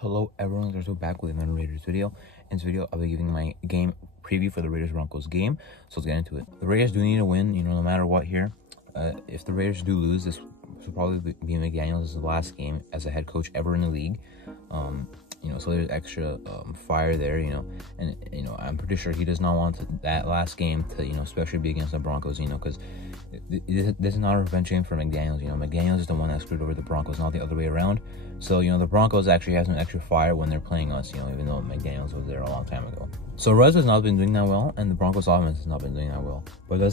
Hello everyone, we're back with another Raiders video. In this video, I'll be giving my game preview for the Raiders-Broncos game. So let's get into it. The Raiders do need to win, no matter what here. If the Raiders do lose, this will probably be McDaniels' last game as a head coach ever in the league. So there's extra fire there, and I'm pretty sure he does not want that last game to, especially be against the Broncos, because this is not a revenge game for McDaniels. McDaniels is the one that screwed over the Broncos, not the other way around. So, the Broncos actually have some extra fire when they're playing us, even though McDaniels was there a long time ago. So Russ has not been doing that well, and the Broncos offense has not been doing that well. But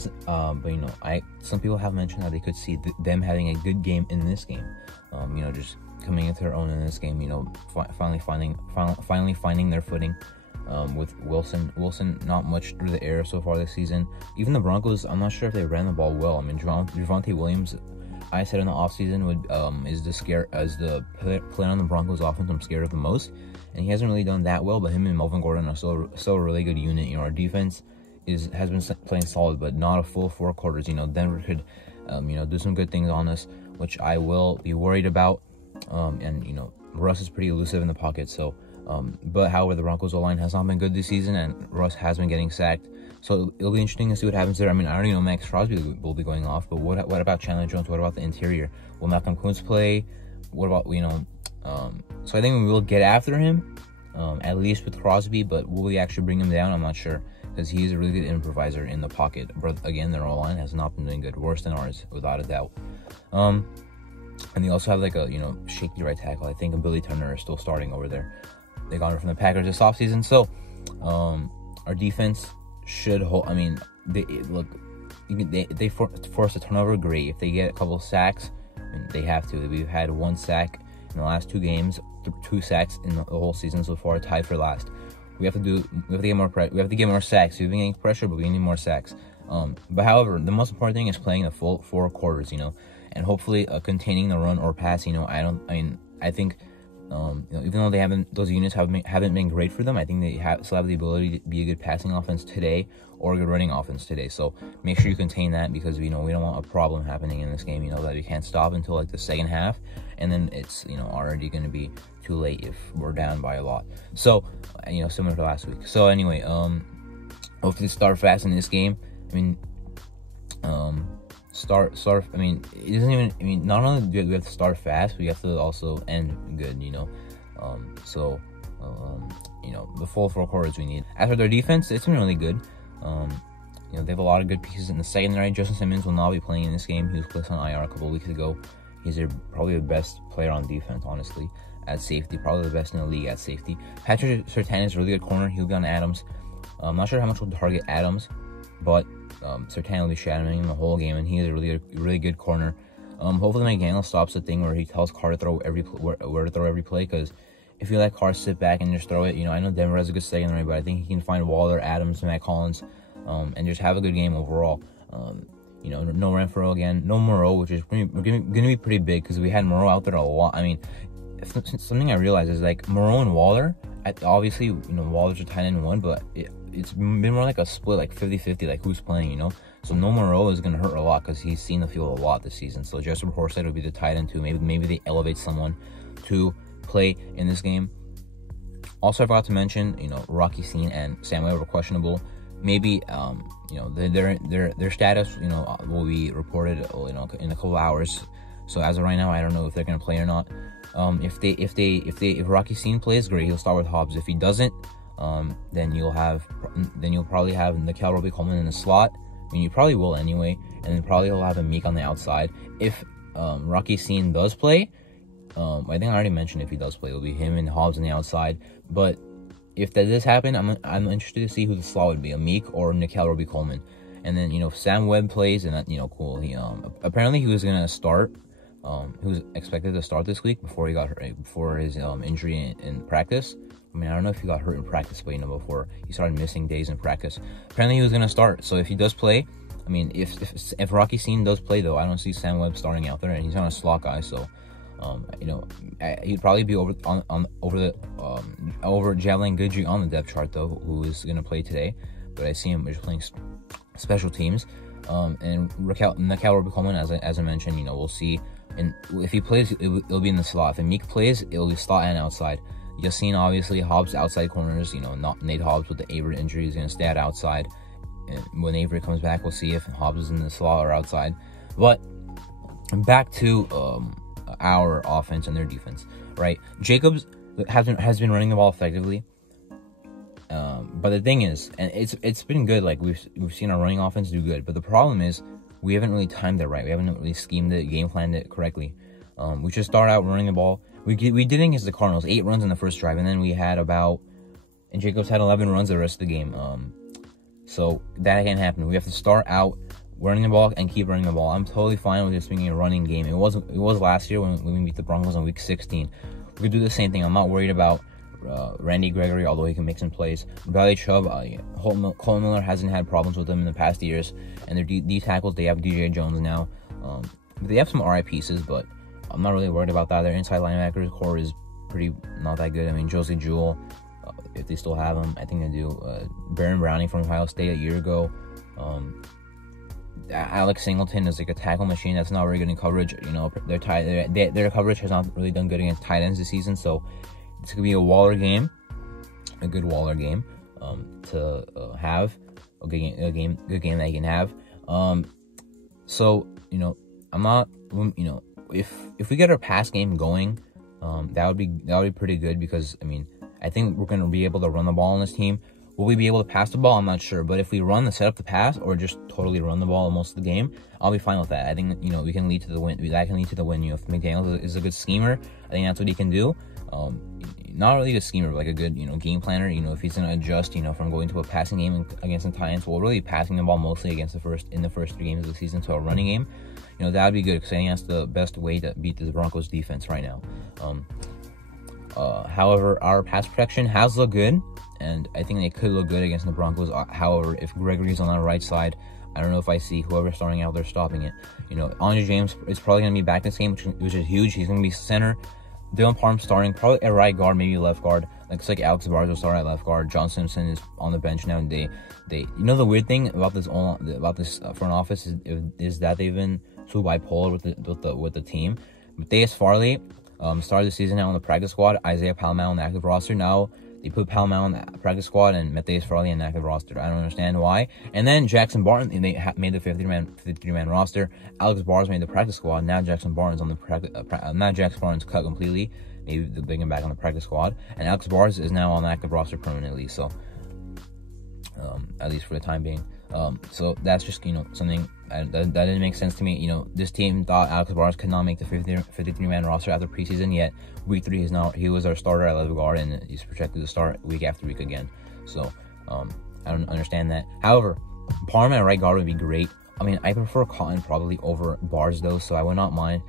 some people have mentioned that they could see them having a good game in this game. Just coming into their own in this game, finally finding their footing. With Wilson not much through the air so far this season. Even the Broncos, I'm not sure if they ran the ball well. I mean, Javonte Williams, I said in the offseason, is the player on the Broncos offense I'm scared of the most, and he hasn't really done that well. But him and Melvin Gordon are still a really good unit. Our defense has been playing solid, but not a full 4 quarters. Denver could, do some good things on us, which I will be worried about. Russ is pretty elusive in the pocket, so. But however, the Broncos O-line has not been good this season, and Russ has been getting sacked. So it'll be interesting to see what happens there. I mean, I already know Max Crosby will be going off, but what about Chandler Jones? What about the interior? Will Malcolm Kuntz play? What about, so I think we will get after him, at least with Crosby, but will we actually bring him down? I'm not sure, because he is a really good improviser in the pocket. But again, their O-line has not been doing good, worse than ours, without a doubt. And they also have like a, shaky right tackle. I think Billy Turner is still starting over there. They got it from the Packers this offseason. So, our defense should hold. I mean, they force a turnover. Great. If they get a couple of sacks, they have to. We've had 1 sack in the last 2 games, 2 sacks in the whole season so far, tied for last. We have to get more pressure. We have to get more sacks. We've been getting pressure, but we need more sacks. But however, the most important thing is playing the full 4 quarters. And hopefully containing the run or pass. I think. Even though those units haven't been great for them, I think they still have the ability to be a good passing offense today or a good running offense today. So make sure you contain that, because we don't want a problem happening in this game. That we can't stop until like the second half, and then it's already going to be too late if we're down by a lot. So similar to last week. So anyway, hopefully start fast in this game. It doesn't even, not only do we have to start fast, we have to also end good, the full 4 quarters we need. As for their defense, it's been really good. They have a lot of good pieces in the secondary. Justin Simmons will not be playing in this game. He was placed on IR a couple of weeks ago. He's probably the best player on defense, honestly, at safety. Probably the best in the league at safety. Patrick Surtain is a really good corner. He'll be on Adams. I'm not sure how much we'll target Adams, but Surtain will be shadowing him the whole game, and he is a really good corner. Hopefully McDaniel stops the thing where he tells Carr to throw where to throw every play, because if you let Carr sit back and just throw it, I know Denver has a good secondary, but I think he can find Waller, Adams, Matt Collins, and just have a good game overall. No Renfro again, no Moreau, which is going to be pretty big, because we had Moreau out there a lot. I mean, something I realized is like Moreau and Waller, obviously, Waller's a tight end 1, but it's been more like a split, like 50-50, like who's playing, So no Moreau is going to hurt a lot, because he's seen the field a lot this season. So Jesper Horsted will be the tight end 2. Maybe they elevate someone to play in this game. Also, I forgot to mention, Rocky Sean and Samuel were questionable. Maybe, their status, will be reported, in a couple hours. So as of right now, I don't know if they're going to play or not. If Rocky Sean plays, great, he'll start with Hobbs. If he doesn't, then you'll probably have Nikhil Roby-Coleman in the slot. You probably will anyway, and then probably he'll have a Meek on the outside. If Rocky Sean does play, I think I already mentioned if he does play, it'll be him and Hobbs on the outside. But if that does happen, I'm interested to see who the slot would be, a Meek or Nikhil Roby-Coleman. And then if Sam Webb plays, and that cool. He apparently he was gonna start. He was expected to start this week before he got hurt, before his injury in practice. I don't know if he got hurt in practice, but before he started missing days in practice. Apparently he was gonna start. So if he does play, if Rocky Sean does play though, I don't see Sam Webb starting out there, and he's not a slot guy. So, he'd probably be over Javelin Guidry on the depth chart though, who is gonna play today. But I see him just playing special teams. And Nikhil Roby-Coleman, as I mentioned, we'll see. And if he plays, it'll be in the slot. If Meek plays, it'll be slot and outside. Yassine, obviously, Hobbs outside corners. You know, not Nate Hobbs with the Avery injury is going to stay at outside. And when Avery comes back, we'll see if Hobbs is in the slot or outside. But back to our offense and their defense, right? Jacobs has been running the ball effectively. But the thing is, and it's been good. Like we've seen our running offense do good. But the problem is we haven't really timed it right. We haven't really schemed it, game planned it correctly. We should start out running the ball. We did against the Cardinals, 8 runs in the first drive, and then we had and Jacobs had 11 runs the rest of the game. So that can't happen. We have to start out running the ball and keep running the ball. I'm totally fine with this being a running game. It was last year when we beat the Broncos in Week 16. We could do the same thing. I'm not worried about Randy Gregory, although he can make some plays. Bradley Chubb, Cole Miller hasn't had problems with them in the past years. And their D tackles, they have DJ Jones now. They have some RI pieces, but I'm not really worried about that. Their inside linebackers core is pretty not that good. I mean, Josie Jewell, if they still have him, I think they do. Baron Browning from Ohio State a year ago. Alex Singleton is like a tackle machine that's not very good in coverage. You know, their coverage has not really done good against tight ends this season. So it's gonna be a Waller game, a good Waller game to have a good game that he can have. So you know, I'm not, you know, if we get our pass game going, that would be pretty good, because I mean, I think we're going to be able to run the ball on this team. Will we be able to pass the ball? I'm not sure. But if we run the set up the pass, or just totally run the ball most of the game, I'll be fine with that. I think, you know, we can lead to the win. That can lead to the win. You know, if McDaniels is a good schemer, I think that's what he can do. Not really a good schemer, but like a good, you know, game planner. You know, if he's going to adjust, you know, from going to a passing game against the Titans, well, really passing the ball mostly in the first 3 games of the season, to a running game, you know, that would be good, because I think that's the best way to beat the Broncos defense right now. However, our pass protection has looked good, and I think they could look good against the Broncos. However, if Gregory's on the right side, I don't know if I see whoever's starting out there stopping it. You know, Andre James is probably going to be back this game, which is huge. He's going to be center. Dylan Parham starting, probably at right guard, maybe left guard. Looks like Alex Barnes will start at left guard. John Simpson is on the bench now. And they you know, the weird thing about this front office is that they've been so bipolar with the team. Matthias Farley started the season out on the practice squad. Isaiah Palomar on the active roster. Now they put Palomar on the practice squad and Matthias Farley on the active roster. I don't understand why. And then Jackson Barton, they made the 53-man roster. Alex Barnes made the practice squad. Now Jackson Barnes on the now Jackson Barnes cut completely. Maybe they'll bring him back on the practice squad. And Alex Barnes is now on the active roster permanently. So at least for the time being. So that's just, you know, something that didn't make sense to me. You know, this team thought Alex Barnes could not make the 53-man roster after preseason, yet week 3 he was our starter at left guard, and he's projected to start week after week again. So I don't understand that. However, Parham at right guard would be great. I mean, I prefer Cotton probably over Barnes though, so I would not mind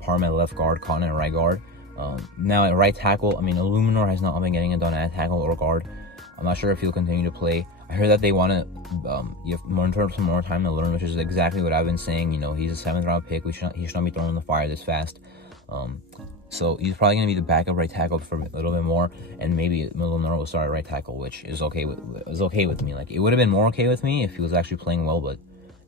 Parham at left guard, Cotton at right guard. Now at right tackle, I mean, Illuminor has not been getting it done at tackle or guard. I'm not sure if he'll continue to play. I heard that they want to give some more time to learn, which is exactly what I've been saying. You know, he's a 7th round pick. He should not be thrown in the fire this fast. So he's probably going to be the backup right tackle for a little bit more, and maybe Milner will start at right tackle, which is okay with me. Like, it would have been more okay with me if he was actually playing well, but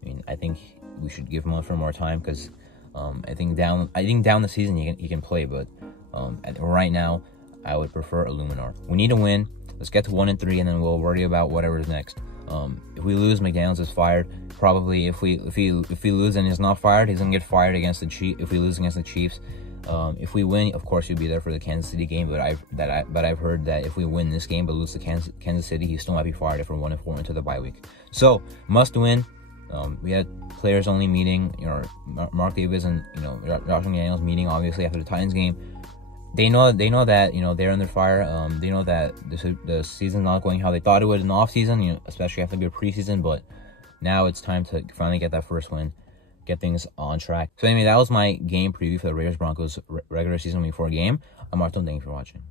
I mean, I think we should give him for more time, because I think down the season he can play, but right now I would prefer Illuminor. We need to win. Let's get to 1-3, and then we'll worry about whatever's next. If we lose, McDaniels is fired. Probably if we lose and he's not fired, he's gonna get fired against the Chiefs. If we lose against the Chiefs, if we win, of course he'll be there for the Kansas City game. But I've heard that if we win this game but lose to Kansas City, he still might be fired if we're 1-4 into the bye week. So must win. We had players only meeting. You know, Mark Davis and, you know, Josh McDaniels meeting obviously after the Titans game. They know that, you know, they're under fire. They know that the season's not going how they thought it would in the offseason, you know, especially after a good preseason. But now it's time to finally get that first win, get things on track. So anyway, that was my game preview for the Raiders Broncos regular season week 4 game. I'm Martin. Thank you for watching.